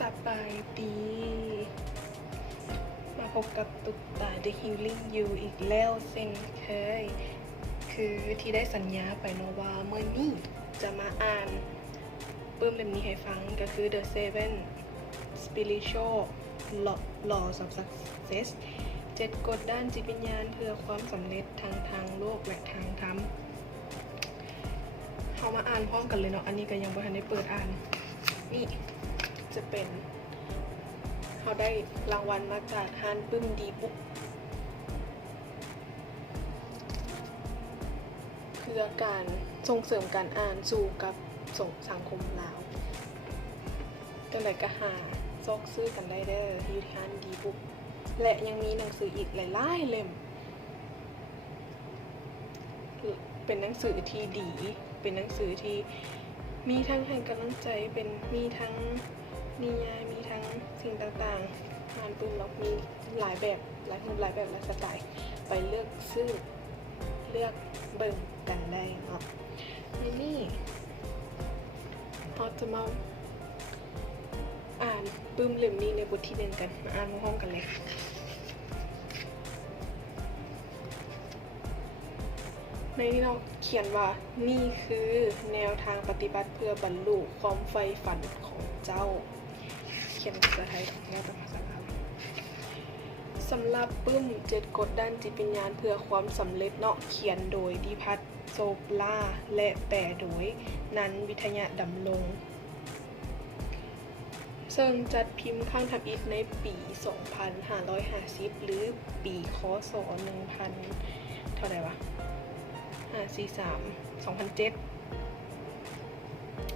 สบายดีมาพบกับตุ๊กตา The Healing You อีกแล้วเช่นเคยคือที่ได้สัญญาไปเนาะว่าเมื่อนี้จะมาอ่านเพิ่มเล่มนี้ให้ฟังก็คือ The Seven Spiritual Laws of Success 7 กฎด้านจิตวิญญาณเพื่อความสำเร็จทางโลกและทางธรรมเขามาอ่านพร้อมกันเลยเนาะอันนี้ก็ยังไม่ทันได้เปิดอ่านนี่จะเป็นเขาได้รางวัลมาจากฮานปึ้มดีบุ๊กเพื่อการส่งเสริมการอ่านสู่กับสังคมลาวจังไดก็หาซอกซื้อกันได้เด้อที่ฮานดีบุ๊กและยังมีหนังสืออีกหลายๆเล่มเป็นหนังสือที่ดีเป็นหนังสือที่มีทั้งให้กำลังใจมีทั้งนิยายมีทั้งสิ่งต่างๆงานปืนล็อกมีหลายแบบหลายรูปหลายแบบหลายสไตล์ไปเลือกซื้อเลือกเบิ่งกันได้เนาะนี่เราจะมาอ่านปื้มเล่มนี้ในบทที่1กันมาอ่านพร้อมกันเลยในนี้เราเขียนว่านี่คือแนวทางปฏิบัติเพื่อบรรลุความใฝ่ฝันของเจ้าเขียนภาษาไทยแล้วแต่ภาษาลาวสำหรับปึ้ม7 กฎด้านจิตวิญญาณเพื่อความสำเร็จเนาะเขียนโดยดิพัทโซปลาและแปลโดยนันวิทยาดำรงซึ่งจัดพิมพ์ข้างทับอิฐในปี 2550 หรือปีคศ 1000 เท่าไหร่วะ2007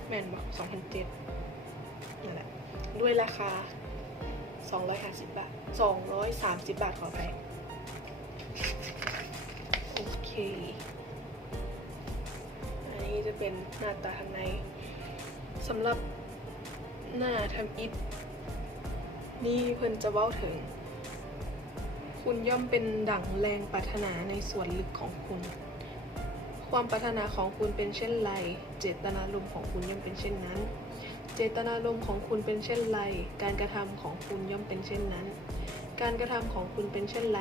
แม่นบอก2007นั่นแหละด้วยราคา230 บาท230 บาทขอไปโอเคอันนี้จะเป็นหน้าตาข้างในสำหรับหน้าทำอิฐนี่เพิ่นจะเว้าถึงคุณย่อมเป็นดั่งแรงปรารถนาในส่วนลึกของคุณความปรารถนาของคุณเป็นเช่นไรเจตนารมณ์ของคุณย่อมเป็นเช่นนั้นเจตนารมณ์ของคุณเป็นเช่นไรการกระทำของคุณย่อมเป็นเช่นนั้นการกระทำของคุณเป็นเช่นไร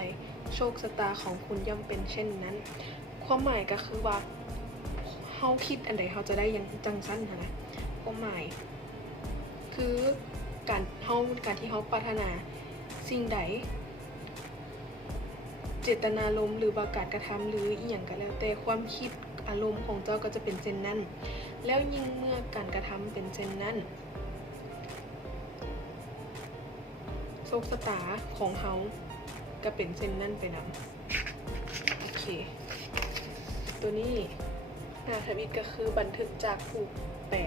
โชคชะตาของคุณย่อมเป็นเช่นนั้นความหมายก็คือว่าเฮาคิดอันใดเฮาจะได้อย่างจังซั่นนะความหมายคือการที่เฮาปรารถนาสิ่งใดเจตนารมณ์หรือว่าการกระทำหรืออีหยังก็แล้วแต่ความคิดอารมณ์ของเจ้าก็จะเป็นเช่นนั้นแล้วยิ่งเมื่อการกระทำเป็นเช่นนั้นโชคชะตาของเฮาก็เป็นเช่นนั้นไปนำโอเคตัวนี้หน้าทวิตก็คือบันทึกจากผู้แปล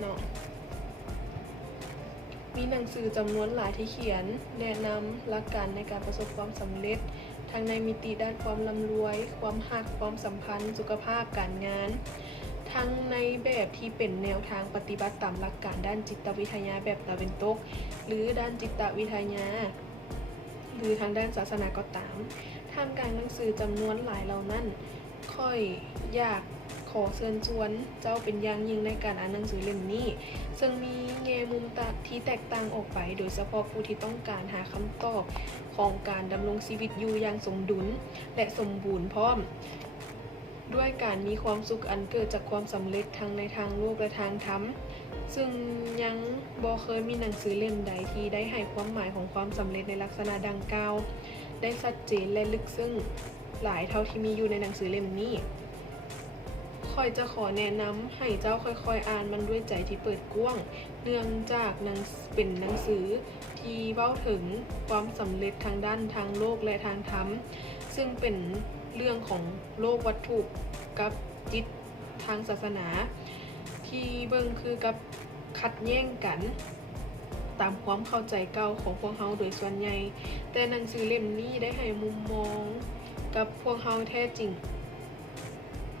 เนาะมีหนังสือจำนวนหลายที่เขียนแนะนำหลักการในการประสบความสำเร็จทั้งในมิติด้านความร่ำรวยความหักความสัมพันธ์สุขภาพการงานทั้งในแบบที่เป็นแนวทางปฏิบัติตามหลักการด้านจิตวิทยาแบบตะวันตกหรือด้านจิตวิทยาหรือทางด้านศาสนาก็ตามท่ามกลางหนังสือจำนวนหลายเหล่านั้นค่อยอยากขอเชิญชวนเจ้าเป็นอย่างยิ่งในการอ่านหนังสือเล่มนี้ซึ่งมีแง่มุมที่แตกต่างออกไปโดยเฉพาะผู้ที่ต้องการหาคำตอบของการดำรงชีวิตอยู่อย่างสมดุลและสมบูรณ์พร้อมด้วยการมีความสุขอันเกิดจากความสำเร็จทั้งในทางโลกและทางธรรมซึ่งยังบ่เคยมีหนังสือเล่มใดที่ได้ให้ความหมายของความสำเร็จในลักษณะดังกล่าวได้ชัดเจนและลึกซึ้งหลายเท่าที่มีอยู่ในหนังสือเล่มนี้ค่อยจะขอแนะนำให้เจ้าค่อยๆอ่านมันด้วยใจที่เปิดกว้างเนื่องจากเป็นหนังสือที่เว้าถึงความสำเร็จทางด้านทางโลกและทางธรรมซึ่งเป็นเรื่องของโลกวัตถุกับจิตทางศาสนาที่เบิ่งคือกับขัดแย้งกันตามความเข้าใจเก่าของพวกเฮาโดยส่วนใหญ่แต่หนังสือเล่มนี้ได้ให้มุมมองกับพวกเฮาแท้จริง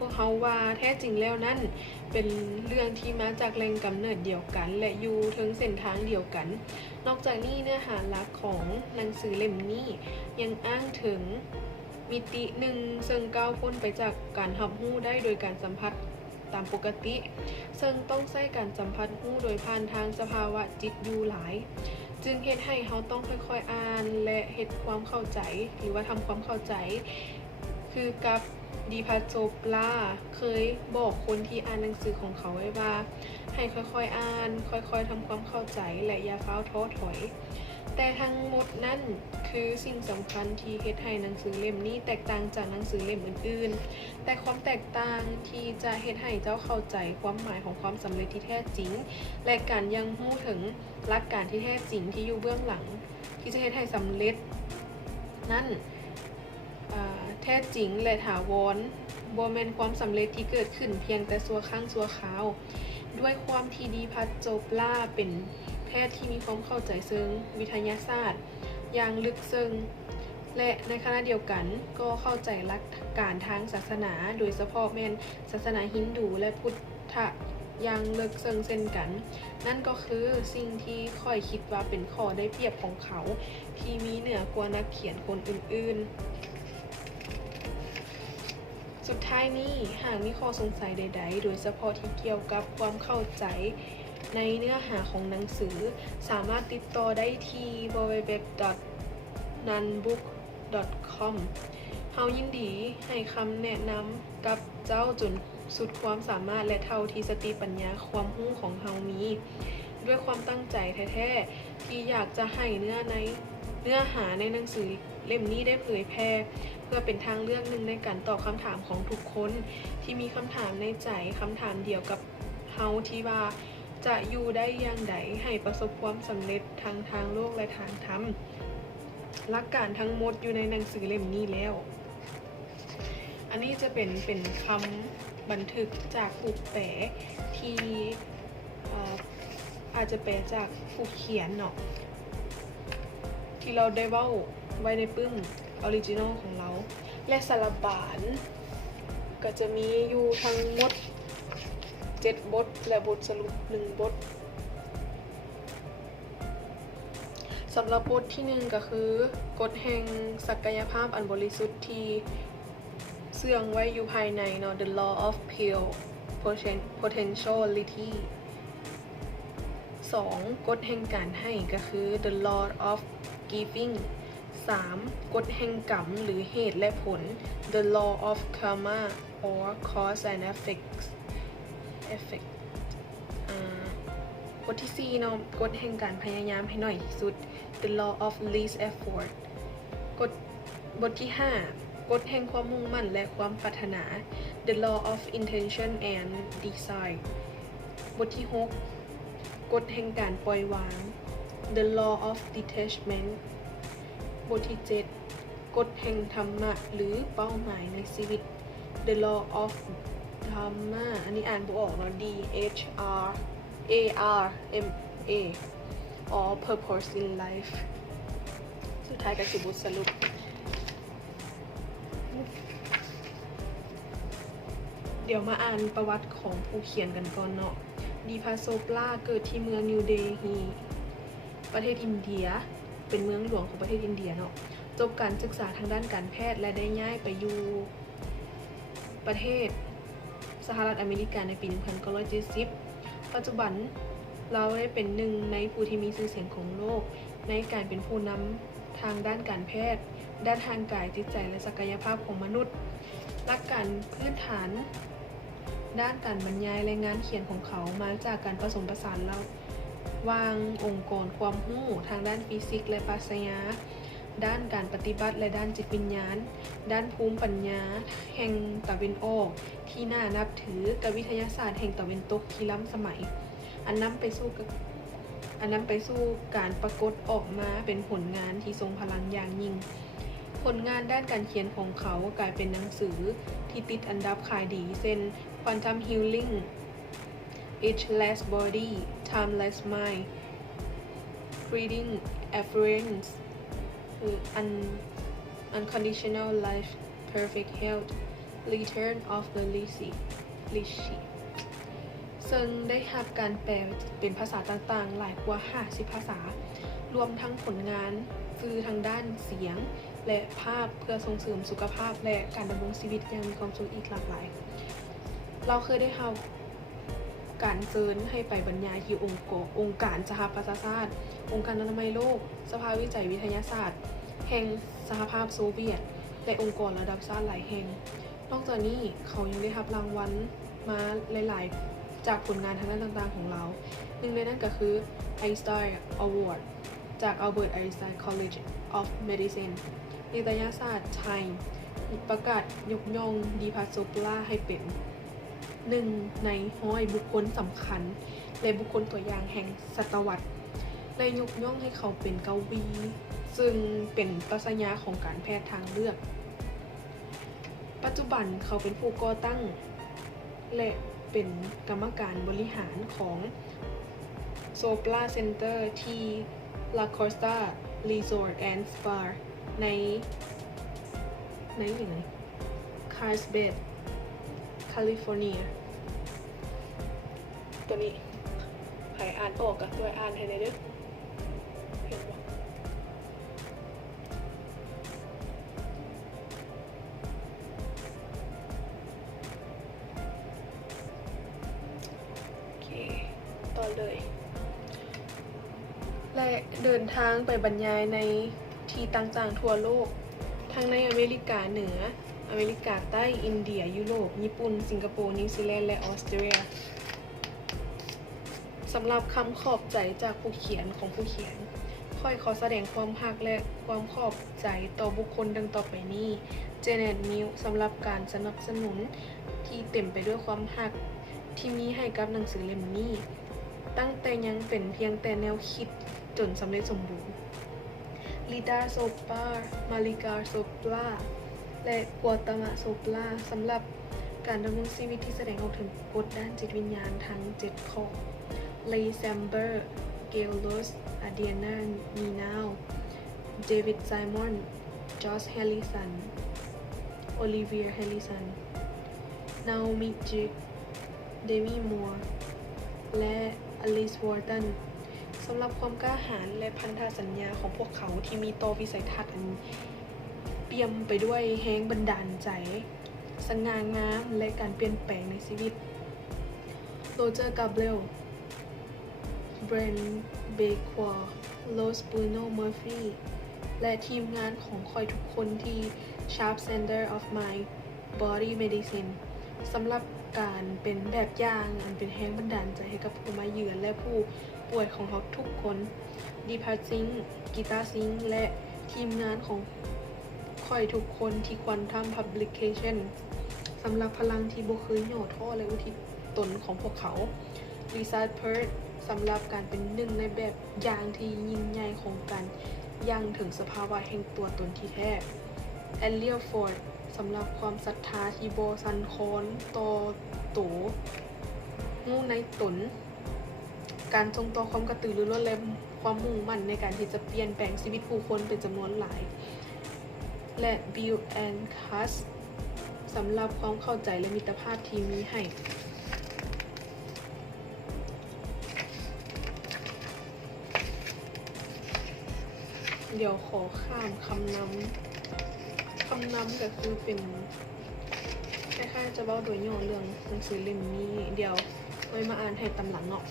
พวกเขาว่าแท้จริงแล้วนั้นเป็นเรื่องที่มาจากแหล่งกำเนิดเดียวกันและอยู่ถึงเส้นทางเดียวกันนอกจากนี้เนื้อหาหลักของหนังสือเล่มนี้ยังอ้างถึงมิติหนึ่งซึ่งก้าวพ้นไปจากการรับรู้ได้โดยการสัมผัส ตามปกติซึ่งต้องใช้การสัมผัสหูโดยผ่านทางสภาวะจิตอยู่หลายจึงเฮ็ดให้เราต้องค่อยๆอ่านและเฮ็ดความเข้าใจหรือว่าทำความเข้าใจคือกับดีพาโจปลาเคยบอกคนที่อ่านหนังสือของเขาไว้ว่าให้ค่อยๆอ่านค่อยๆทำความเข้าใจและอย่าฟ้าวท้อถอยแต่ทั้งหมดนั่นคือสิ่งสำคัญที่เฮ็ดให้หนังสือเล่มนี้แตกต่างจากหนังสือเล่มอื่นๆแต่ความแตกต่างที่จะเฮ็ดให้เจ้าเข้าใจความหมายของความสำเร็จที่แท้จริงและการยังรู้ถึงหลักการที่แท้จริงที่อยู่เบื้องหลังที่จะเฮ็ดให้สำเร็จนั่นแท้จริงและถาวรบ่แม่นความสำเร็จที่เกิดขึ้นเพียงแต่ชั่วครั้งชั่วคราวด้วยความที่ดีพัทโจปลาเป็นแพทย์ที่มีความเข้าใจเชิงวิทยาศาสตร์อย่างลึกซึ้งและในขณะเดียวกันก็เข้าใจหลักการทางศาสนาโดยเฉพาะแม่นศาสนาฮินดูและพุทธะอย่างลึกซึ้งเช่นกันนั่นก็คือสิ่งที่ค่อยคิดว่าเป็นข้อได้เปรียบของเขาที่มีเหนือกว่านักเขียนคนอื่นๆสุดท้ายนี้หากมีข้อสงสัยใดๆโดยเฉพาะที่เกี่ยวกับความเข้าใจในเนื้อหาของหนังสือสามารถติดต่อได้ที่ www.nanbook.com เฮายินดีให้คำแนะนำกับเจ้าจนสุดความสามารถและเท่าที่สติปัญญาความรู้ของเฮามีด้วยความตั้งใจแท้ๆที่อยากจะให้เนื้อหาในหนังสือเล่มนี้ได้เผยแพร่เพื่อเป็นทางเลือกหนึ่งในการตอบคำถามของทุกคนที่มีคำถามในใจคำถามเดียวกับเฮาที่ว่าจะอยู่ได้อย่างใดให้ประสบความสำเร็จทางโลกและทางธรรมหลักการทั้งหมดอยู่ในหนังสือเล่มนี้แล้วอันนี้จะเป็นคำบันทึกจากผู้แปลที่อาจจะแปลจากผู้เขียนเนาะที่เราได้เว้าไว้ในปึ้มออริจินอลของเราและสารบานก็จะมีอยู่ทั้งหมด7 บทและบทสรุป1 บทสำหรับบทที่1ก็คือกฎแห่งศักยภาพอันบริสุทธิ์ที่เสื่องไว้อยู่ภายในเนาะ The Law of Pure Potentiality 2. กฎแห่งการให้ก็คือ The Law of Giving 3. กฎแห่งกรรมหรือเหตุและผล The Law of Karma or Cause and Effect กฎที่ 4 เนาะกฎแห่งการพยายามให้น้อยที่สุด The Law of Least Effort บทที่ 5 กฎแห่งความมุ่งมั่นและความปรารถนา The Law of Intention and Desire บทที่ 6 กฎแห่งการปล่อยวาง The Law of Detachment บทที่ 7 กฎแห่งธรรมะหรือเป้าหมายในชีวิต The Law of Dharma อันนี้อ่านบ่ออกเนาะ DHRARMA or Purpose in Life สุดท้ายก็คือบทสรุปเดี๋ยวมาอ่านประวัติของผู้เขียนกันก่อนเนาะดีพาโซปลาเกิดที่เมืองนิวเดลีประเทศอินเดียเป็นเมืองหลวงของประเทศอินเดียเนาะจบการศึกษาทางด้านการแพทย์และได้ย้ายไปอยู่ประเทศสหรัฐอเมริกาในปี 1970 ปัจจุบันเราได้เป็นหนึ่งในผู้ที่มีชื่อเสียงของโลกในการเป็นผู้นำทางด้านการแพทย์ด้านทางกายจิตใจและศักยภาพของมนุษย์หลักการพื้นฐานด้านการบรรยายและงานเขียนของเขามาจากการผสมผสานระหว่างองค์กรความรู้ทางด้านฟิสิกส์และปรัชญาด้านการปฏิบัติและด้านจิตวิญญาณด้านภูมิปัญญาแห่งตะวันออกที่น่านับถือกับวิทยาศาสตร์แห่งตะวันตกที่ล้ำสมัยอันนำไปสู่การปรากฏออกมาเป็นผลงานที่ทรงพลังอย่างยิ่งผลงานด้านการเขียนของเขากลายเป็นหนังสือที่ติดอันดับขายดีเช่น Quantum Healing Ageless Body Timeless Mind Reading Afference Unconditional Life Perfect Health Return of the Rishi ซึ่งได้รับการแปลเป็นภาษาต่างๆหลายกว่า50 ภาษารวมทั้งผลงานสื่อทางด้านเสียงและภาพเพื่อส่งเสริมสุขภาพและการดำรงชีวิตอย่างมีความสุขอีกหลากหลาย เราเคยได้รับการเชิญให้ไปบรรยายที่องค์การสหประชาชาติองค์การอนามัยโลกสภาวิจัยวิทยาศาสตร์แห่งสหภาพโซเวียตและองค์กรระดับชาติหลายแห่งนอกจากนี้เขายังได้รับรางวัลมาหลายๆจากผลงานทางด้านต่างๆของเราหนึ่งในนั้นก็คือ Einstein Award จาก Albert Einstein College of Medicine นิตยสารไทยประกาศยกย่องดีพาโซปลาให้เป็นหนึ่งใน100บุคคลสำคัญและบุคคลตัวอย่างแห่งศตวรรษและยกย่องให้เขาเป็นกวีซึ่งเป็นปรัชญาของการแพทย์ทางเลือกปัจจุบันเขาเป็นผู้ก่อตั้งและเป็นกรรมการบริหารของโซปลาเซ็นเตอร์ที่ La Costa Resort and Spa ในอย่างไร Carlsbad แคลิฟอร์เนียตัวนี้ใครอ่านออกก็ช่วยอ่านให้หน่อยเด้อเห็นบ่โอเคต่อเลยและเดินทางไปบรรยายในที่ต่างๆทั่วโลกทั้งในอเมริกาเหนืออเมริกาใต้อินเดียยุโรปญี่ปุ่นสิงคโปร์นิวซีแลนด์และออสเตรเลียสำหรับคำขอบใจจากผู้เขียนค่อยขอแสดงความรักและความขอบใจต่อบุคคลดังต่อไปนี้เจเน็ตนิวสำหรับการสนับสนุนที่เต็มไปด้วยความรักที่มีให้กับหนังสือเล่มนี้ตั้งแต่ยังเป็นเพียงแต่แนวคิดจนสำเร็จสมบูรณ์ลิดาโซปามาริกาโซปลาและกัวตามะโซปลาสำหรับการดำเนินชีวิตที่แสดงออกถึงกฎด้านจิตวิญญาณทั้ง7ข้อลีแซมเบอร์เกลโลสอาเดียนานีนาวเดวิดไซมอนจอร์จแฮร์ริสันโอลิเวียแฮร์ริสันนาโอมิจิกเดมี่มัวร์และอลิสวอร์ตันสำหรับความกล้าหาญและพันธสัญญาของพวกเขาที่มีต่อวิสัยทัศน์อันเปี่ยมไปด้วยแรงบันดาลใจสง่างามและการเปลี่ยนแปลงในชีวิตโรเจอร์ กาเบรียล เบรนท์ เบควอร์ โรส บูโน เมอร์ฟีและทีมงานของคอยทุกคนที่ Sharp Center of Mind Body Medicine สำหรับการเป็นแบบอย่างอันเป็นแรงบันดาลใจให้กับผู้มาเยือนและผู้ป่วยของเขาทุกคนดีพาซิงกีตาซิงและทีมงานของคอยทุกคนที่ควอนทัมพับลิเคชันสำหรับพลังที่บ่เคยย่อท้อและอุทิศตนของพวกเขาลิซาร์ด เพิร์ทสำหรับการเป็นหนึ่งในแบบอย่างที่ยิ่งใหญ่ของการย่างถึงสภาวะแห่งตัวตนที่แท้แอลเลียฟอร์ดสำหรับความศรัทธาที่บ่สั่นคลอนต่อตัวมู่ในตนการทรงต่อความกระตือรือร้นและความมุ่งมั่นในการที่จะเปลี่ยนแปลงชีวิตผู้คนเป็นจำนวนหลายและบิล แอนด์ คัสสำหรับความเข้าใจและมิตรภาพที่มีให้เดี๋ยวขอข้ามคำนำก็คือเป็นคล้ายๆจะเล่าโดยย่อเรื่องหนังสือเล่มนี้เดี๋ยวไว้มาอ่านให้ตำหลังเนาะ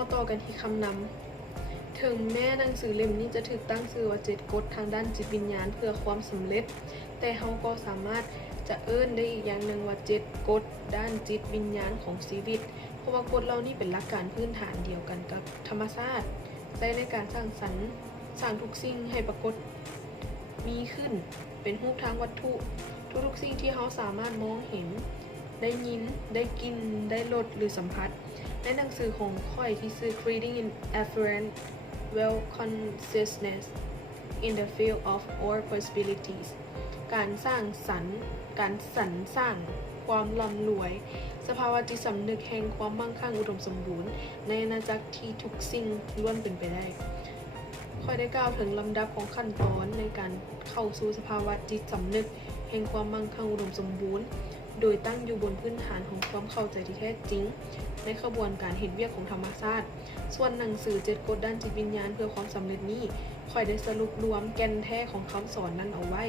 มาต่อกันที่คำนำถึงแม้หนังสือเล่มนี้จะถูกตั้งชื่อว่า7กฎทางด้านจิตวิญญาณเพื่อความสำเร็จแต่เราก็สามารถจะเอิ้นได้อีกอย่างหนึ่งว่า7กฎด้านจิตวิญญาณของชีวิตเพราะว่ากฎเหล่านี้เป็นหลักการพื้นฐานเดียวกันกับธรรมชาติใช้ในการสร้างสรรค์สร้างทุกสิ่งให้ปรากฏมีขึ้นเป็นรูปทางวัตถุทุกสิ่งที่เราสามารถมองเห็นได้ยินได้กินได้รสหรือสัมผัสในหนังสือของค่อยที่ชื่อ Creating an Afferent Well Consciousness in the Field of All Possibilities การสร้างสรรค์การสรรสร้างความร่ำรวยสภาวะจิตสำนึกแห่งความมั่งคั่งอุดมสมบูรณ์ในอาณาจักรที่ทุกสิ่งล้วนเป็นไปได้ค่อยได้กล่าวถึงลำดับของขั้นตอนในการเข้าสู่สภาวะจิตสำนึกแห่งความมั่งคั่งอุดมสมบูรณ์ โดยตั้งอยู่บนพื้นฐานของความเข้าใจที่แท้จริงในขบวนการเห็นเวียกของธรรมชาติส่วนหนังสือ7 กฎด้านจิตวิญญาณเพื่อความสำเร็จนี้ค่อยได้สรุปรวมแก่นแท้ของคำสอนนั้นเอาไว้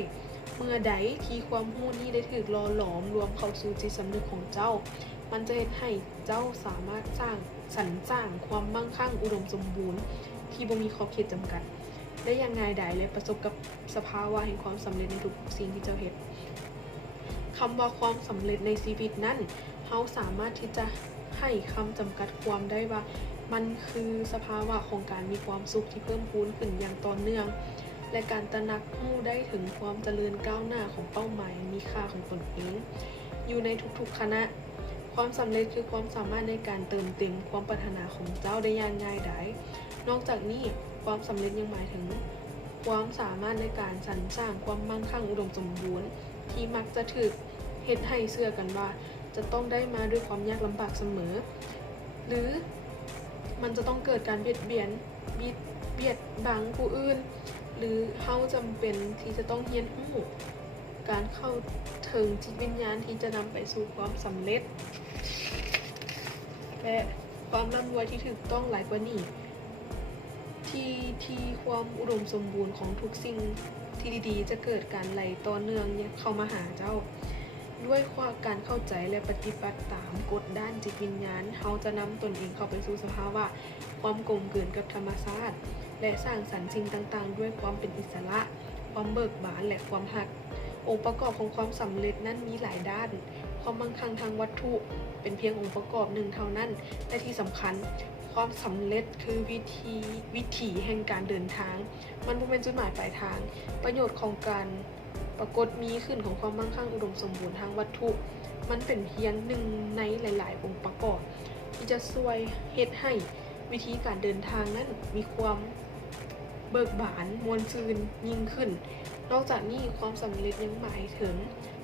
เมื่อใดที่ความรู้นี้ได้ถูกหล่อหลอมรวมเข้าสู่จิตสำนึกของเจ้ามันจะเฮ็ดให้เจ้าสามารถสร้างความมั่งคั่งอุดมสมบูรณ์ที่บ่มีขอบเขตจำกัดได้อย่างง่ายดายและประสบกับสภาวะแห่งความสำเร็จในทุกสิ่งที่เจ้าเฮ็ดคำว่าความสำเร็จในชีวิตนั้นเฮาสามารถที่จะให้คำจำกัดความได้ว่ามันคือสภาวะของการมีความสุขที่เพิ่มพูนขึ้นอย่างต่อเนื่องและการตระหนักรู้ได้ถึงความเจริญก้าวหน้าของเป้าหมายมีค่าของตนเองอยู่ในทุกๆขณะความสำเร็จคือความสามารถในการเติมเต็มความปรารถนาของเจ้าได้อย่างง่ายดายนอกจากนี้ความสำเร็จยังหมายถึงความสามารถในการสรรสร้างความมั่งคั่งอุดมสมบูรณ์ที่มักจะถูกเฮ็ดให้เชื่อกันว่าจะต้องได้มาด้วยความยากลำบากเสมอหรือมันจะต้องเกิดการเบียดบังผู้อื่นหรือเฮาจำเป็นที่จะต้องเรียนรู้การเข้าถึงจิตวิญญาณที่จะนำไปสู่ความสำเร็จและความร่ำรวยที่ถูกต้องหลายกว่านี้ที่ความอุดมสมบูรณ์ของทุกสิ่งที่ดีๆจะเกิดการไหลต่อเนื่องเข้ามาหาเจ้าด้วยการเข้าใจและปฏิบัติตามกฎด้านจิตวิญญาณเฮาจะนำตนเองเข้าไปสู่สภาวะความกลมกลืนกับธรรมชาติและสร้างสรรค์สิ่งต่างๆด้วยความเป็นอิสระความเบิกบานและความหักองค์ประกอบของความสำเร็จนั้นมีหลายด้านความมั่งคั่งทางวัตถุเป็นเพียงองค์ประกอบหนึ่งเท่านั้นและที่สำคัญความสำเร็จคือวิถีแห่งการเดินทางมันบ่เป็นจุดหมายปลายทางประโยชน์ของการปรากฏมีขึ้นของความมั่งคั่งอุดมสมบูรณ์ทางวัตถุมันเป็นเพียงหนึ่งในหลายๆองค์ประกอบที่จะช่วยเฮ็ดให้วิธีการเดินทางนั้นมีความเบิกบานมวลซื่นยิ่งขึ้นนอกจากนี้ความสำเร็จยังหมายถึง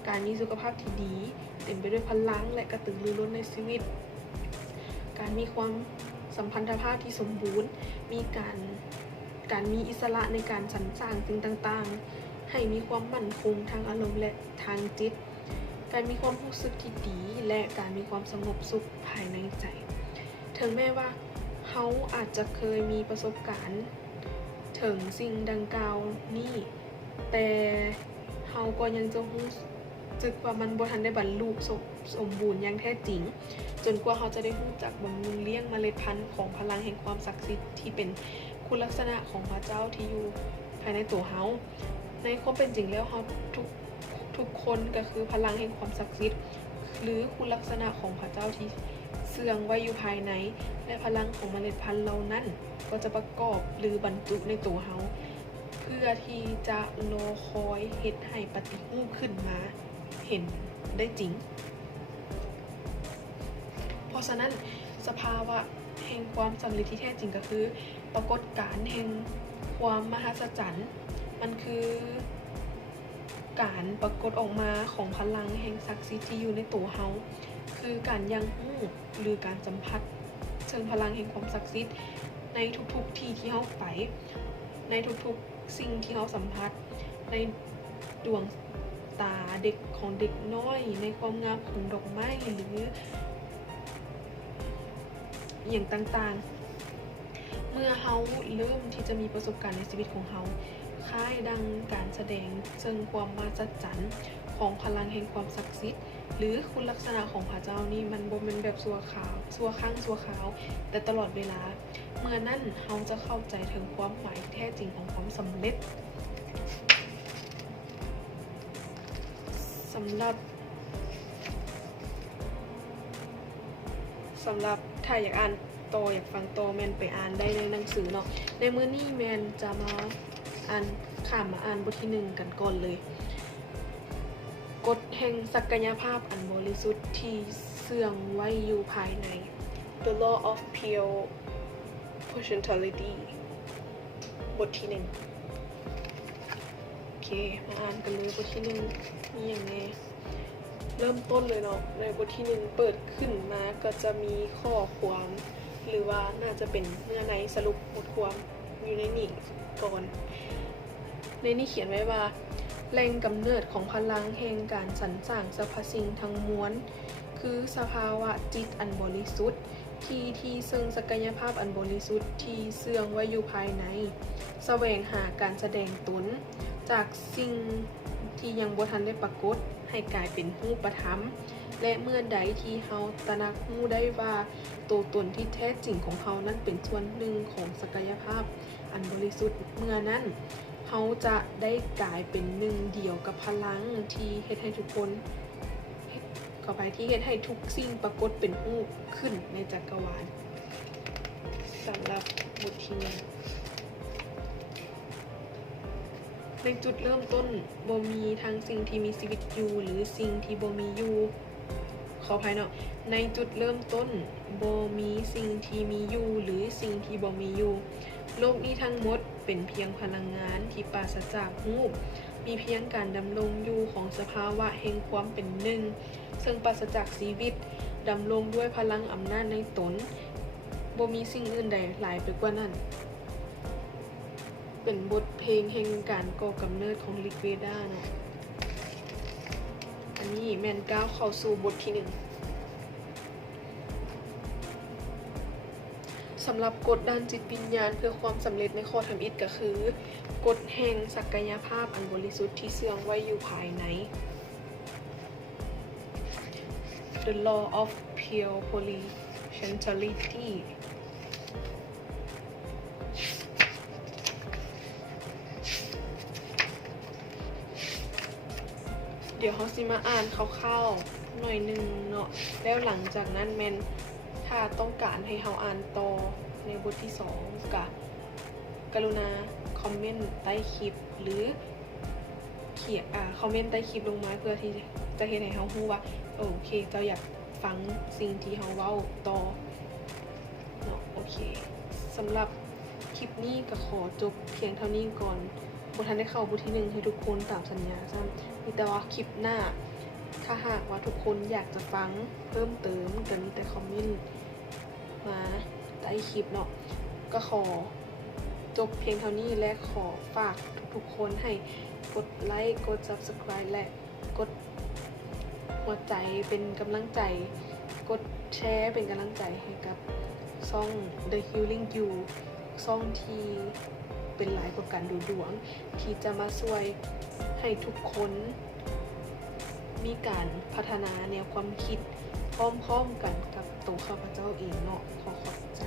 การมีสุขภาพที่ดีเต็มไปด้วยพลังและกระตือรือร้นในชีวิตการมีความสัมพันธภาพที่สมบูรณ์มีการมีอิสระในการสรรสร้างสิ่งต่างๆให้มีความมั่นคงทางอารมณ์และทางจิตการมีความรู้สึกที่ดีและการมีความสงบสุขภายในใจถึงแม้ว่าเฮาอาจจะเคยมีประสบการณ์ถึงสิ่งดังกล่าวนี้แต่เฮาก็ยังจะรู้สึกว่ามันบ่ทันได้บรรลุสมบูรณ์อย่างแท้จริงจนกว่าเฮาจะได้รู้จักบำรุงเลี้ยงเมล็ดพันธุ์ของพลังแห่งความศักดิ์สิทธิ์ที่เป็นคุณลักษณะของพระเจ้าที่อยู่ภายในตัวเฮาในความเป็นจริงแล้วเฮาทุกคนก็คือพลังแห่งความศักดิ์สิทธิ์หรือคุณลักษณะของพระเจ้าที่เสื่องไว้อยู่ภายในและพลังของเมล็ดพันธุ์เหล่านั้นก็จะประกอบหรือบรรจุในตัวเฮาเพื่อที่จะรอคอยเฮ็ดให้ปฏิรูปขึ้นมาเห็นได้จริงเพราะฉะนั้นสภาวะแห่งความสำเร็จที่แท้จริงก็คือปรากฏการณ์แห่งความมหัศจรรย์มันคือการปรากฏออกมาของพลังแห่งศักดิ์สิทธิ์ที่อยู่ในตัวเฮาคือการยังรู้หรือการสัมผัสเชิงพลังแห่งความศักดิ์สิทธิ์ในทุกๆที่ที่เฮาไปในทุกๆสิ่งที่เฮาสัมผัสในดวงตาเด็กของเด็กน้อยในความงามของดอกไม้หรืออย่างต่างๆเมื่อเฮาเริ่มที่จะมีประสบการณ์ในชีวิตของเฮาคล้ายดังการแสดงเชิงความมหัศจรรย์ของพลังแห่งความศักดิ์สิทธิ์หรือคุณลักษณะของพระเจ้านี่มันบ่เป็นแบบชั่วคราวแต่ตลอดเวลาเมื่อนั้นเฮาจะเข้าใจถึงความหมายแท้จริงของความสำเร็จสำหรับถ้าอยากอ่านต่ออยากฟังต่อแมนไปอ่านได้ในหนังสือเนาะในมื้อนี้แมนจะมาอ่านบทที่1กันก่อนเลยกฎแห่งศักยภาพอันบริสุทธิ์ที่เสื่องไว้อยู่ภายใน The Law of Pure Potentiality บทที่1โอเคมาอ่านกันเลยบทที่1มีอย่างไรเริ่มต้นเลยเนาะในบทที่1เปิดขึ้นมาก็จะมีข้อความหรือว่าน่าจะเป็นเนื้อในสรุปบทความอยู่ในนี้ก่อนในนี้เขียนไว้ว่า แหล่งกำเนิดของพลังแห่งการสรรสร้างสรรพสิ่งทั้งมวลคือสภาวะจิตอันบริสุทธิ์ที่ซึ่งศักยภาพอันบริสุทธิ์ที่เสื่องไว้อยู่ภายในแสวงหาการแสดงตนจากสิ่งที่ยังบ่ทันได้ปรากฏให้กลายเป็นรูปธรรมและเมื่อใดที่เฮาตระหนักรู้ได้ว่าตัวตนที่แท้จริงของเฮานั้นเป็นส่วนหนึ่งของศักยภาพอันบริสุทธิ์เมื่อนั้นเฮาจะได้กลายเป็นหนึ่งเดียวกับพลังที่เฮ็ดให้ทุกคนที่เฮ็ดให้ทุกสิ่งปรากฏเป็นรูปขึ้นในจักรวาลสำหรับบทที่1ในจุดเริ่มต้นบ่มีทั้งสิ่งที่มีชีวิตอยู่หรือสิ่งที่บ่มีอยู่ขออภัยเนาะในจุดเริ่มต้นบ่มีสิ่งที่มีอยู่หรือสิ่งที่บ่มีอยู่โลกนี้ทั้งหมดเป็นเพียงพลังงานที่ปราศจากรูปมีเพียงการดำรงอยู่ของสภาวะแห่งความเป็นหนึ่งซึ่งปราศจากชีวิตดำรงด้วยพลังอำนาจในตนบ่มีสิ่งอื่นใดหลายไปกว่านั้นเป็นบทเพลงแห่งการก่อกำเนิดของฤกเวดาเนาะอันนี้แม่นก้าวเข้าสู่บทที่1สำหรับกฎด้านจิตวิญญาณเพื่อความสำเร็จในข้อทำอิฐก็คือกฎแห่งศักยภาพอันบริสุทธิ์ที่เสื่องไว้อยู่ภายใน The law of pure potentiality เดี๋ยวเขาสิมาอ่านคร่าวๆหน่อยนึงเนาะแล้วหลังจากนั้นแมนถ้าต้องการให้เขาอ่านต่อในบทที่2กรุณาคอมเมนต์ใต้คลิปหรือเขียนคอมเมนต์ใต้คลิปลงมาเพื่อที่จะเห็นให้เขารู้ว่าโอเคเจ้าอยากฟังสิ่งที่เขาเว้าต่อเนาะโอเคสำหรับคลิปนี้ก็ขอจบเพียงเท่านี้ก่อนบ่ทันได้เข้าบทที่1ให้ทุกคนตามสัญญาซ้ำมีแต่ว่าคลิปหน้าถ้าหากว่าทุกคนอยากจะฟังเพิ่มเติมก็มีแต่คอมเมนต์มาใต้คลิปเนาะก็ขอจบเพียงเท่านี้และขอฝากทุกๆคนให้กดไลค์กด Subscribe และกดหัวใจเป็นกำลังใจกดแชร์เป็นกำลังใจให้กับช่อง The Healing You ช่องที่เป็นหลายกว่าการดูดวงที่จะมาช่วยให้ทุกคนมีการพัฒนาแนวความคิดพร้อมๆกันกับตัวข้าพเจ้าเองเนาะขอบใจ